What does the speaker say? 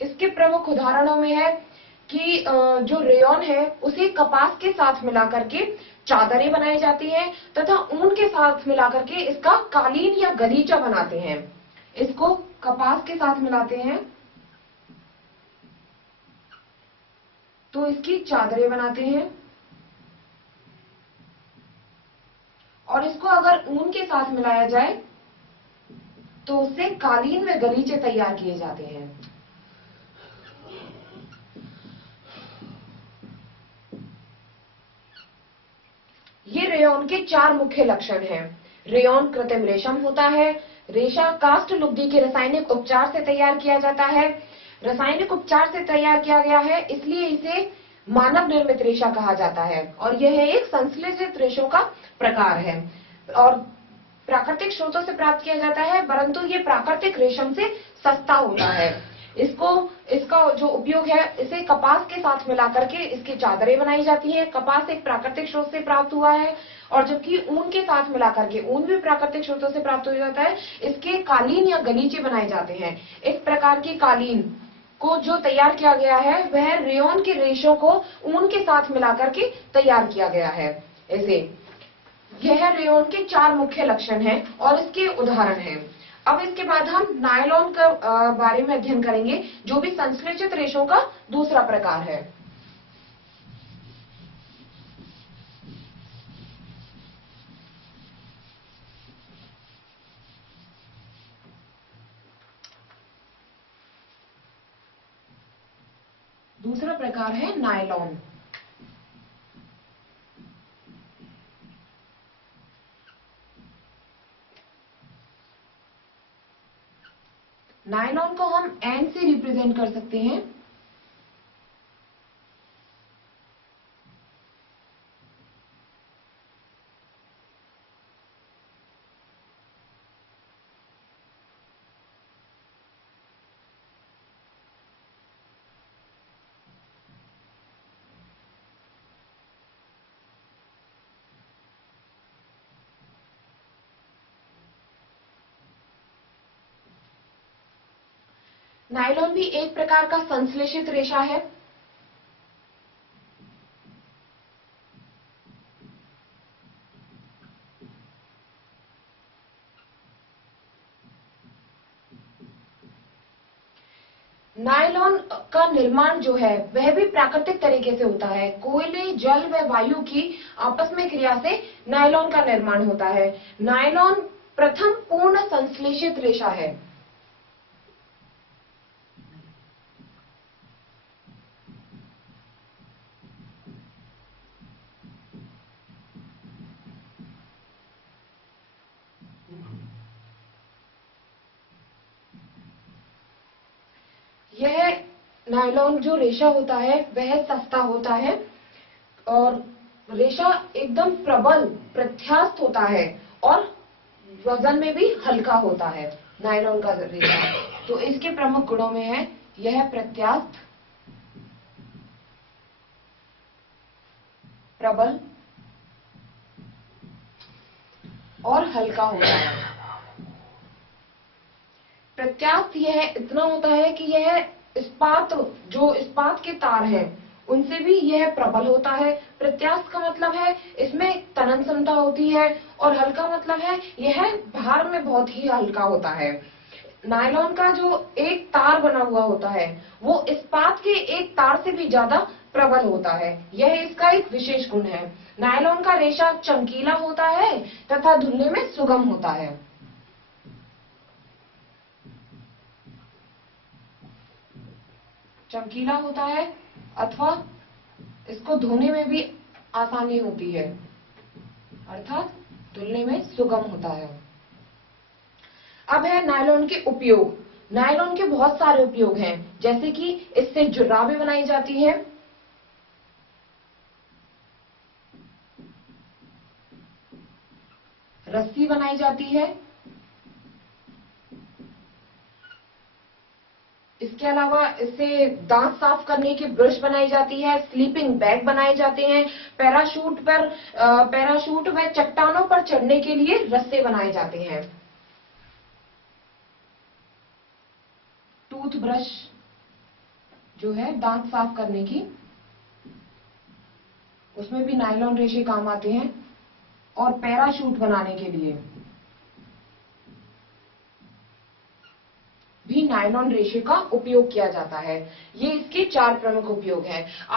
इसके प्रमुख उदाहरणों में है कि जो रेयॉन है उसे कपास के साथ मिलाकर के चादरें बनाई जाती हैं तथा ऊन के साथ मिलाकर के इसका कालीन या गलीचा बनाते हैं। इसको कपास के साथ मिलाते हैं तो इसकी चादरें बनाते हैं, और इसको अगर ऊन के साथ मिलाया जाए तो उससे कालीन व गलीचे तैयार किए जाते हैं। ये रेयॉन के 4 मुख्य लक्षण हैं। रेयॉन कृत्रिम रेशम होता है। रेशा कास्ट लुगदी के रासायनिक उपचार से तैयार किया जाता है। रासायनिक उपचार से तैयार किया गया है इसलिए इसे मानव निर्मित रेशा कहा जाता है, और यह एक संश्लेषित रेशों का प्रकार है और प्राकृतिक स्रोतों से प्राप्त किया जाता है, परंतु ये प्राकृतिक रेशम से सस्ता होता है। इसका जो उपयोग है, इसे कपास के साथ मिलाकर के इसकी चादरें बनाई जाती है। कपास एक प्राकृतिक स्रोत से प्राप्त हुआ है, और जबकि ऊन के साथ मिलाकर के, ऊन भी प्राकृतिक स्रोतों से प्राप्त हो जाता है, इसके कालीन या गलीचे बनाए जाते हैं। इस प्रकार की कालीन को जो तैयार किया गया है वह रेयॉन के रेशों को ऊन के साथ मिलाकर के तैयार किया गया है। यह रेयॉन के 4 मुख्य लक्षण हैं और इसके उदाहरण हैं। अब इसके बाद हम नायलॉन के बारे में अध्ययन करेंगे, जो भी संश्लेषित रेशों का दूसरा प्रकार है। दूसरा प्रकार है नायलॉन। नायलॉन को हम एन से रिप्रेजेंट कर सकते हैं। नायलॉन भी एक प्रकार का संश्लेषित रेशा है। नायलॉन का निर्माण जो है वह भी प्राकृतिक तरीके से होता है। कोयले, जल व वायु की आपस में क्रिया से नायलॉन का निर्माण होता है। नायलॉन प्रथम पूर्ण संश्लेषित रेशा है। यह नायलॉन जो रेशा होता है वह सस्ता होता है और रेशा एकदम प्रबल प्रत्यास्थ होता है और वजन में भी हल्का होता है नायलॉन का रेशा। तो इसके प्रमुख गुणों में है यह प्रत्यास्थ, प्रबल और हल्का होता है। प्रत्यास्थ यह इतना होता है कि यह इस्पात के तार हैं उनसे भी यह प्रबल होता है। प्रत्यास्थ का मतलब है इसमें तनन क्षमता होती है, और हल्का मतलब है यह भार में बहुत ही हल्का होता है। नायलॉन का जो एक तार बना हुआ होता है वो इस्पात के एक तार से भी ज्यादा प्रबल होता है। यह इसका एक विशेष गुण है। नायलॉन का रेशा चमकीला होता है तथा धुलने में सुगम होता है। चमकीला होता है अथवा इसको धोने में भी आसानी होती है, अर्थात धुलने में सुगम होता है। अब है नायलॉन के उपयोग। नायलॉन के बहुत सारे उपयोग हैं, जैसे कि इससे जुराबें बनाई जाती हैं, रस्सी बनाई जाती है, इसके अलावा इससे दांत साफ करने की ब्रश बनाई जाती है, स्लीपिंग बैग बनाए जाते हैं, पैराशूट व चट्टानों पर चढ़ने के लिए रस्से बनाए जाते हैं, टूथब्रश जो है दांत साफ करने की, उसमें भी नायलॉन रेशे काम आते हैं। और पैराशूट बनाने के लिए भी नायलॉन रेशे का उपयोग किया जाता है। ये इसके 4 प्रमुख उपयोग हैं। आप